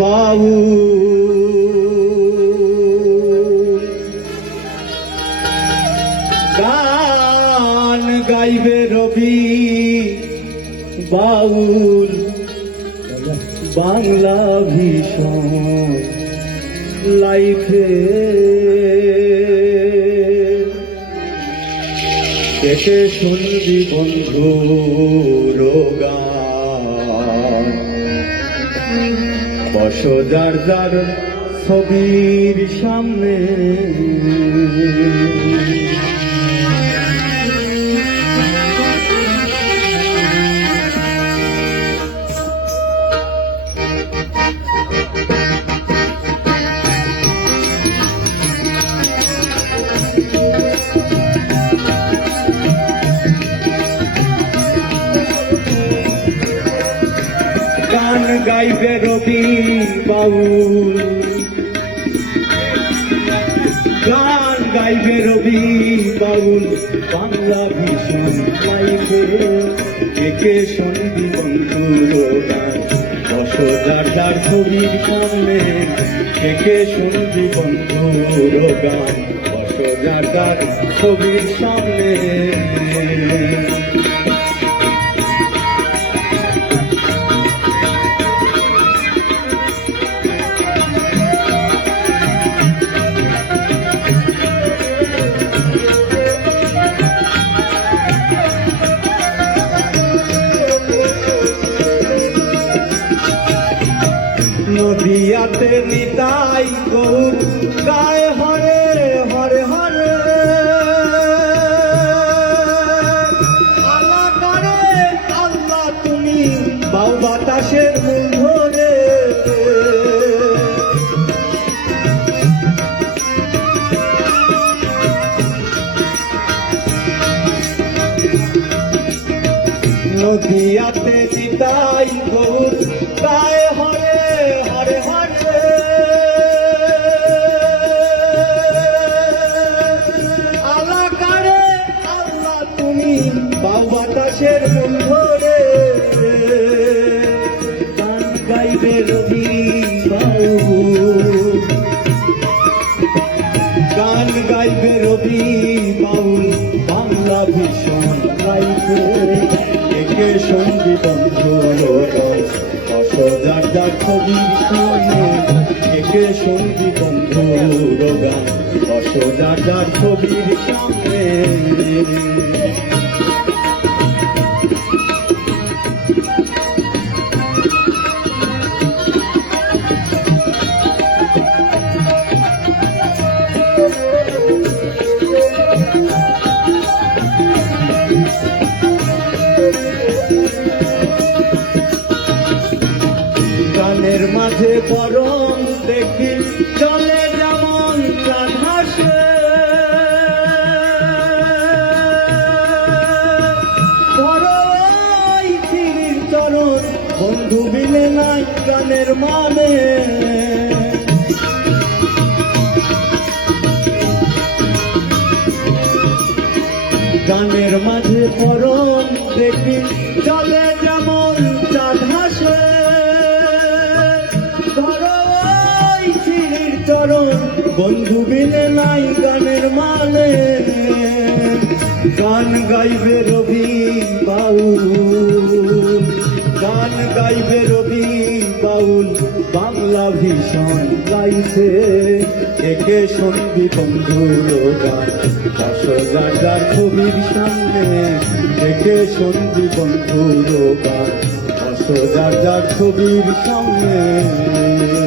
বাবু। গান গাইবে রবি বাউল বাংলা ভীষণ লাইফে। দেখে শুনবি বন্ধু গান বস যার যার ছবির সামনে। গাইবে রবি বাউল। গান গাইবে রবি বাউল, বাংলা ভীষণ গাইবে একে সন্ধি বন্ধুর গান দশ হাজার তার ছবির সামনে। একে সন্ধি বন্ধুর গান দশ হাজার ছবির সামনে। নদিয়াতে নিতাই গৌর, গায়ে হরে হরে হরে। আল্লাহ করে আল্লাহ তুমি বাউ বাতাসের মূল ধরে। নদিয়াতে নিতাই গৌর, গায়ে গান গাইবে রবি বাউল, বাংলা ভীষণ গাইবে। একে সঙ্গী বন্ধু দশ যার সামনে একে সঙ্গী বন্ধু গান যার যার ছবির সামনে মাঝে পরম দেখি চলে যেমন হাসে বন্ধু মিলে নাই গানের মানে গানের মাঝে পরম দেখি বন্ধু বিনে নাই গানের মানে গান গাইবে রবি বাউল। গান গাইবে রবি বাউল। বাংলা ভীষণ গাইছে। একে সঙ্গী বন্ধুর গান ছবির সামনে। একে সঙ্গী বন্ধুর গান ছবির সামনে।